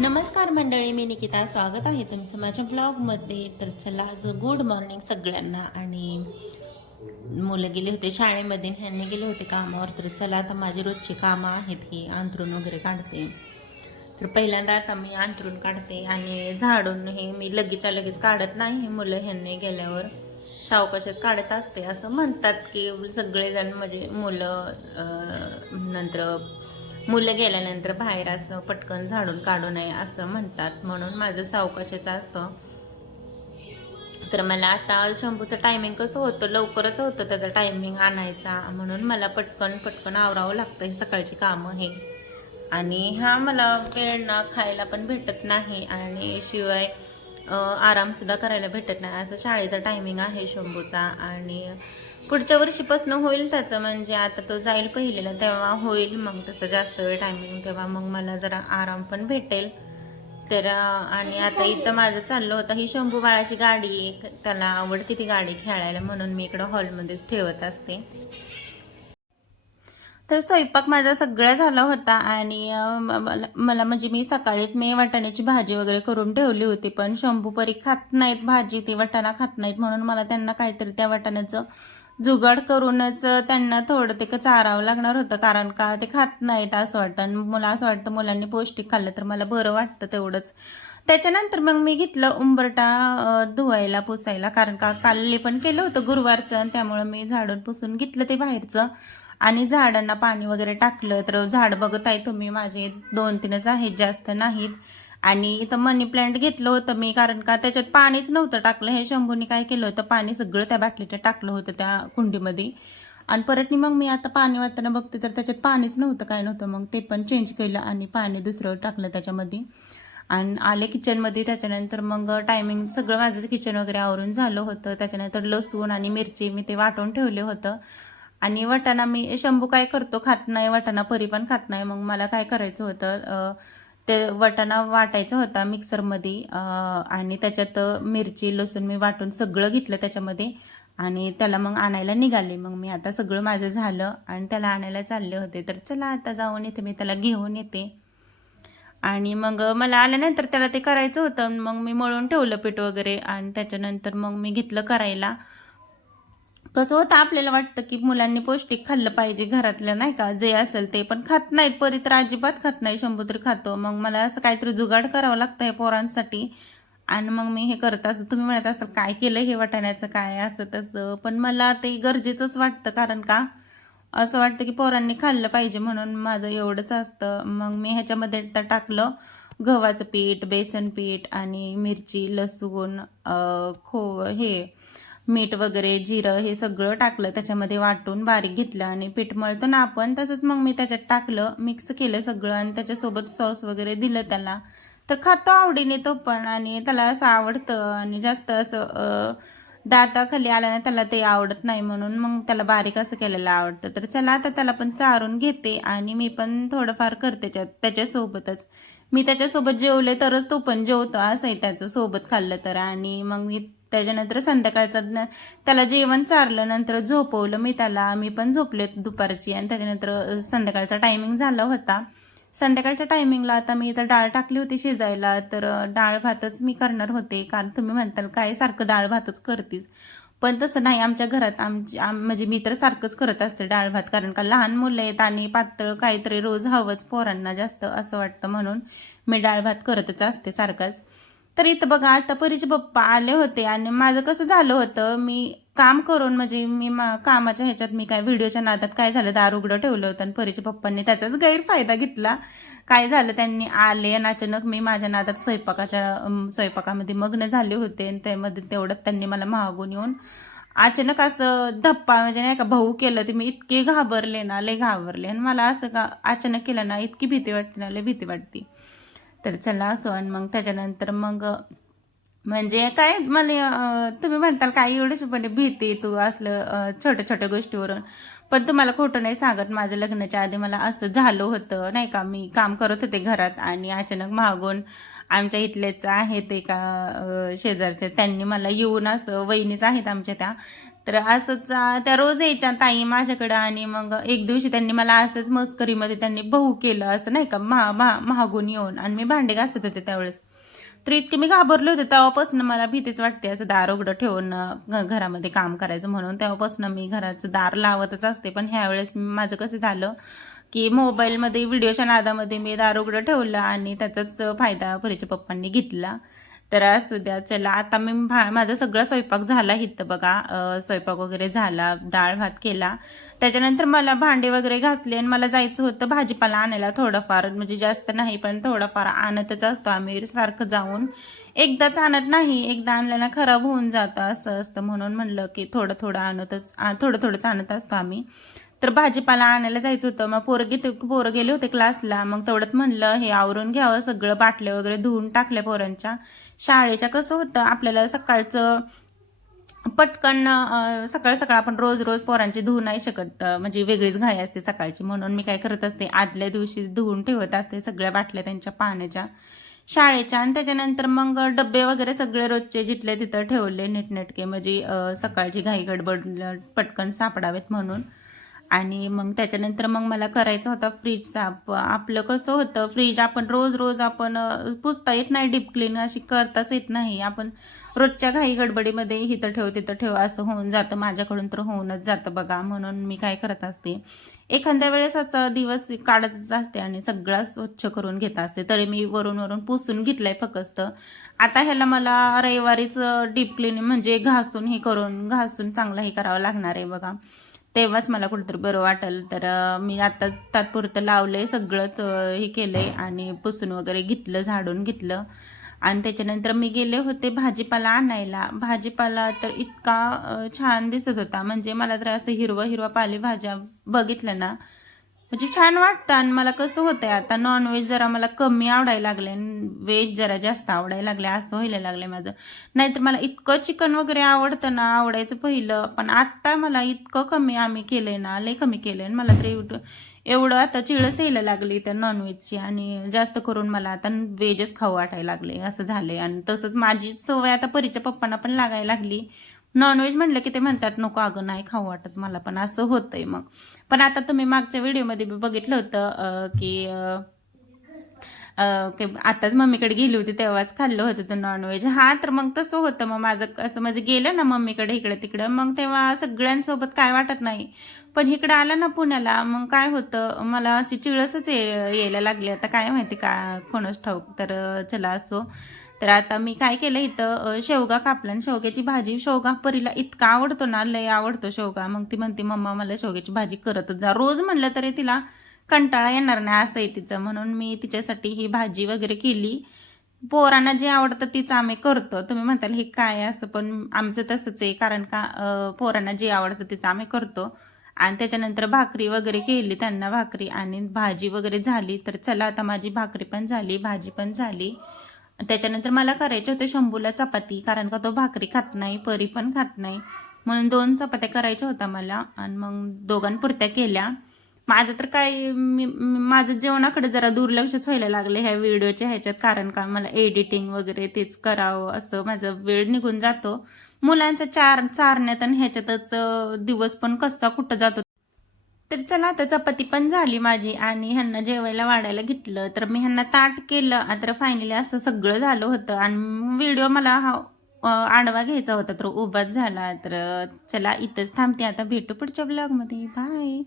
नमस्कार मंडळी, मी निकिता. स्वागत आहे तुमचं माझ्या ब्लॉगमध्ये. तर चला, आज गुड मॉर्निंग सगळ्यांना. आणि मुलं गेले होते शाळेमध्ये, ह्यांनी गेले होते कामावर. तर चला, आता माझी रोजची कामं आहेत ही, अंथरूण वगैरे काढते. तर पहिल्यांदा आता मी अंथरूण काढते आणि झाडून हे मी लगेचच्या लगेच काढत नाही. मुलं ह्यांनी गेल्यावर सावकाशच काढत असते असं म्हणतात की सगळेजण, म्हणजे मुलं गेल्यानंतर बाहेर असं पटकन झाडून काढू नये असं म्हणतात, म्हणून माझं सावकाशाचं असतं. तर मला आता शंभूचं टायमिंग कसं होतं, लवकरच होतं त्याचं टायमिंग आणायचा, म्हणून मला पटकन पटकन आवरावं लागतं हे सकाळची कामं हे. आणि मला वेळ ना खायला पण भेटत नाही, आणि शिवाय आरामसुद्धा करायला भेटत नाही. असं शाळेचा टायमिंग आहे शंभूचा. आणि पुढच्या वर्षीपासून होईल त्याचं, म्हणजे आता तो जाईल पहिलेला तेव्हा होईल मग त्याचं जास्त वेळ टायमिंग, तेव्हा मग मला जरा आराम पण भेटेल. तर आणि आता इथं माझं चाललं होतं, ही शंभू बाळाची गाडी एक, त्याला आवडते ती गाडी खेळायला, म्हणून मी इकडं हॉलमध्येच ठेवत असते. तर स्वयंपाक माझा सगळा झाला होता. आणि मला म्हणजे मी सकाळीच वाटाण्याची भाजी वगैरे करून ठेवली होती, पण शंभू परी खात नाहीत भाजी, ते वाटाणा खात नाहीत, म्हणून मला त्यांना काहीतरी त्या वाटाण्याचं जुगाड करूनच त्यांना थोडं ते चारावं लागणार होतं, कारण का ते खात नाहीत असं वाटतं. आणि मला असं वाटतं मुलांनी पौष्टिक खाल्लं तर मला बरं वाटतं तेवढंच. त्याच्यानंतर मग मी घेतलं उंबरटा धुवायला पुसायला, कारण का काल पण केलं होतं गुरुवारचं, आणि त्यामुळं मी झाडून पुसून घेतलं ते बाहेरचं. आणि झाडांना पाणी वगैरे टाकलं. तर झाड बघत आहे तुम्ही, माझे 2-3च आहेत, जास्त नाहीत. आणि इथं मनी प्लांट घेतलं होतं मी, कारण का त्याच्यात पाणीच नव्हतं टाकलं. हे शंभूने काय केलं होतं, पाणी सगळं त्या बाटलीत टाकलं होतं त्या कुंडीमध्ये. आणि परत मग मी आता पाणी वाटताना बघते तर त्याच्यात पाणीच नव्हतं, काय नव्हतं. मग ते पण चेंज केलं आणि पाणी दुसरं टाकलं त्याच्यामध्ये. आणि आले किचनमध्ये. त्याच्यानंतर मग टायमिंग सगळं माझं किचन वगैरे आवरून झालं होतं. त्याच्यानंतर लसूण आणि मिरची मी ते वाटून ठेवले होतं. आणि वाटाणा शंभू काय करतो, खात नाही वाटाणा, परी पण खात नाही. मग मला काय करायचं होतं, ते वाटाणा वाटायचा होता मिक्सरमध्ये, आणि त्याच्यात मिरची लसूण मी वाटून सगळं घेतलं त्याच्यामध्ये. आणि त्याला मग आणायला निघाले. मग मी आता सगळं माझं झालं आणि त्याला आणायला चालले होते. तर चला, आता जाऊन येते, मी त्याला घेऊन येते. आणि मग मला आल्यानंतर त्याला ते करायचं होतं, मग मी मळून ठेवलं पीठ वगैरे. आणि त्याच्यानंतर मग मी घेतलं करायला. कसं होतं, आपल्याला वाटतं की मुलांनी पौष्टिक खाल्लं पाहिजे घरातलं, नाही का, जे असेल ते, पण खात नाहीत. परी तर अजिबात खात नाही, शंभू तर खातो. मग मला असं काहीतरी जुगाड करावं लागतं हे पोरांसाठी. आणि मग मी हे करत असतं. तुम्ही म्हणत असाल काय केलं हे वाटाण्याचं, काय असं तसं, पण मला ते गरजेचंच वाटतं, कारण का असं वाटतं की पोरांनी खाल्लं पाहिजे, म्हणून माझं एवढंच असतं. मग मी ह्याच्यामध्ये टाकलं गव्हाचं पीठ, बेसन पीठ आणि मिरची, लसूण, मीठ वगैरे, जिरं, हे सगळं टाकलं त्याच्यामध्ये, वाटून बारीक घेतलं. आणि पीठ मळतो ना आपण, तसंच मग मी त्याच्यात टाकलं, मिक्स केलं सगळं. आणि त्याच्यासोबत सॉस वगैरे दिलं त्याला. तर खातो आवडीने तो पण, आणि त्याला असं आवडतं. आणि जास्त असं दाताखाली आल्याने त्याला ते आवडत नाही, म्हणून मग त्याला बारीक असं केलेलं आवडतं. तर चला, आता त्याला पण चारून घेते. आणि मी पण थोडंफार करते त्याच्यासोबतच. मी त्याच्यासोबत जेवले तरच तो पण जेवतो, असं आहे त्याचं, सोबत खाल्लं तर. आणि मग मी त्याच्यानंतर संध्याकाळचं त्याला जेवण चारलं, नंतर झोपवलं मी त्याला. मी पण झोपले दुपारची. आणि त्याच्यानंतर संध्याकाळचा टायमिंग झाला होता. संध्याकाळच्या टायमिंगला आता मी इथं डाळ टाकली होती शिजायला. तर डाळ भातच मी करणार होते, कारण तुम्ही म्हणताल काय सारखं डाळ भातच करतीस, पण तसं नाही. आमच्या घरात म्हणजे मी तर सारखंच करत असते डाळ भात, कारण का लहान मुलं आहेत आणि पातळ काहीतरी रोज हवंच पोरांना जास्त असं वाटतं, म्हणून मी डाळ भात करतच असते सारखाच. तर इथं बघा, आता परीचे पप्पा आले होते. आणि माझं कसं झालं होतं, मी काम करून, म्हणजे कामाच्या ह्याच्यात मी काय व्हिडिओच्या नादात काय झालं, दार उघडं ठेवलं होतं, आणि परीच्या पप्पांनी त्याचाच गैरफायदा घेतला. काय झालं, त्यांनी आले आणि अचानक मी माझ्या नादात स्वयंपाकामध्ये मग्न झाले होते, आणि त्यामध्ये तेवढ्यात त्यांनी मला मागून येऊन अचानक असं धप्पा, म्हणजे नाही का, भाऊ केलं. ते मी इतके घाबरले ना, लय घाबरले. आणि मला असं का अचानक केलं ना, इतकी भीती वाटते ना, लय भीती वाटते. तर चला असो. आणि मग त्याच्यानंतर मग म्हणजे काय, मला तुम्ही म्हणताल काय एवढीच पण भीती तू असलं छोट्या छोट्या गोष्टीवरून, पण तुम्हाला खोटं नाही सांगत, माझं लग्नाच्या आधी मला असं झालं होतं, नाही का. मी काम करत होते घरात, आणि अचानक मागून आमच्या इथलेच आहेत एका शेजारचे, त्यांनी मला येऊन असं, वहिनीच आहेत आमच्या त्या, तर असंच त्या रोज यायच्या ताई माझ्याकडं आणि मग एक दिवशी त्यांनी मला असंच मस्करीमध्ये त्यांनी बहू केलं असं नाही का महागून येऊन आणि मी भांडे घासत होते त्यावेळेस. तर इतके मी घाबरले होते तेव्हापासून मला भीतीच वाटते असं दार उघडं ठेवून घरामध्ये काम करायचं म्हणून तेव्हापासून मी घराचं दार लावतच असते. पण ह्यावेळेस माझं कसं झालं की मोबाईलमध्ये व्हिडिओच्या नादामध्ये मी दार उघडं ठेवलं आणि त्याचाच फायदा परीच्या पप्पांनी घेतला. तर असू द्या चला आता मी माझा सगळा स्वयंपाक झाला इथं बघा स्वयंपाक वगैरे झाला डाळ भात केला. त्याच्यानंतर मला भांडे वगैरे घासले आणि मला जायचं होतं भाजीपाला आणायला थोडंफार म्हणजे जास्त नाही पण थोडंफार आणतच असतो आम्ही सारखं जाऊन. एकदाच आणत नाही एकदा आणल्यानं खराब होऊन जातं असं असतं म्हणून म्हणलं की थोडं थोडं थोडंच आणत असतो आम्ही. तर भाजीपाला आणायला जायचं होतं मग पोरं गेले होते क्लासला मग तेवढंच म्हणलं हे आवरून घ्यावं सगळं बाटल्या वगैरे धुवून टाकल्या पोरांच्या शाळेच्या. कसं होतं आपल्याला सकाळचं पटकन सकाळ सकाळ आपण रोज रोज पोरांची धुवू नाही शकत म्हणजे वेगळीच घाई असते सकाळची म्हणून मी काय करत असते आदल्या दिवशी धुवून ठेवत असते सगळ्या बाटल्या त्यांच्या पाण्याच्या शाळेच्या. आणि त्याच्यानंतर मग डबे वगैरे सगळे रोजचे जिथले तिथं ठेवले नीटनेटके म्हणजे सकाळची घाई गडबड पटकन सापडावेत म्हणून. आणि मग त्याच्यानंतर मग मला करायचं होता फ्रीज साफ. आपलं कसं होतं फ्रीज आपण रोज रोज आपण पुसता येत नाही डीप क्लीन अशी करताच येत नाही आपण रोजच्या घाई गडबडीमध्ये इथं ठेव तिथं ठेव असं होऊन जातं माझ्याकडून तर होऊनच जातं बघा. म्हणून मी काय करत असते एखाद्या वेळेस असा दिवस काढतच असते आणि सगळं स्वच्छ करून घेत असते. तरी मी वरून वरून पुसून घेतलंय फक्त. आता ह्याला मला रविवारीच डीप क्लीन म्हणजे घासून हे करून घासून चांगलं हे करावं लागणार आहे बघा. तेव्हाच मला कुठेतरी बरं वाटेल. तर मी आता तात्पुरतं लावलंय सगळंच हे केलंय आणि पुसून वगैरे घेतलं झाडून घेतलं. आणि त्याच्यानंतर मी गेले होते भाजीपाला आणायला. भाजीपाला तर इतका छान दिसत होता म्हणजे मला तर असं हिरवा हिरवा पालेभाज्या बघितलं ना म्हणजे छान वाटतं. आणि मला कसं होतंय आता नॉनव्हेज जरा मला कमी आवडायला लागले व्हेज जरा जास्त आवडायला लागले असं व्हायला लागलंय माझं. नाहीतर मला इतकं चिकन वगैरे आवडतं ना आवडायचं पहिलं पण आत्ता मला इतकं कमी आम्ही केलंय ना लय कमी केलंय. मला तर एवढं आता चिळस यायला लागली त्या नॉनव्हेजची आणि जास्त करून मला आता व्हेजच खाऊ वाटायला लागले असं झालंय. आणि तसंच माझी सवय आता परीच्या पप्पांना पण लागायला लागली. नॉनव्हेज म्हणलं की ते म्हणतात नको अगं नाही खाऊ वाटत मला पण असं होतंय मग. पण आता तुम्ही मागच्या व्हिडिओमध्ये बघितलं होतं की आताच मम्मीकडे गेली होती तेव्हाच खाल्लं होतं ते नॉनव्हेज. हा तर मग तसं होतं मग माझं असं म्हणजे गेलं ना मम्मीकडे इकडे तिकडं मग तेव्हा सगळ्यांसोबत काय वाटत नाही. पण इकडं आलं ना पुण्याला मग काय होतं मला अशी चिळसच यायला लागली आता काय माहिती का कोणाच ठाऊक. तर चला असो. तर आता मी काय केलं इथं शेवगा कापला आणि शेवग्याची भाजी. शेवगा परीला इतका आवडतो ना लय आवडतो शेवगा. मग ती म्हणते मम्मा मला शेवग्याची भाजी करतच जा. रोज म्हणलं तरी तिला कंटाळा येणार नाही असं आहे तिचं म्हणून मी तिच्यासाठी ही भाजी वगैरे केली. पोरांना जे आवडतं तीच आम्ही करतो. तुम्ही म्हणताल हे काय असं पण आमचं तसंच आहे कारण का पोरांना जे आवडतं तीच आम्ही करतो. आणि त्याच्यानंतर भाकरी वगैरे केली त्यांना भाकरी आणि भाजी वगैरे झाली. तर चला आता माझी भाकरी पण झाली भाजी पण झाली. त्याच्यानंतर मला करायचे होते शंभूला चपाती कारण का तो भाकरी खात नाही परी पण खात नाही म्हणून 2 चपात्या करायच्या होत्या मला आणि मग दोघांपुरत्या केल्या. माझं तर काय माझं जेवणाकडे जरा दुर्लक्षच व्हायला लागलं ह्या व्हिडिओच्या ह्याच्यात कारण का मला एडिटिंग वगैरे तेच करावं असं माझा वेळ निघून जातो. मुलांचा चारण्यात आणि ह्याच्यातच दिवस पण कसा कुठं जातो. तर चला आता चपाती पण झाली माझी आणि ह्यांना जेवायला वाढायला घेतलं. तर मी ह्यांना ताट केलं आता फायनली असं सगळं झालं होतं आणि व्हिडिओ मला हा आडवा घ्यायचा होता तर उभाच झाला. तर चला इथंच थांबते आता भेटू पुढच्या ब्लॉगमध्ये बाय.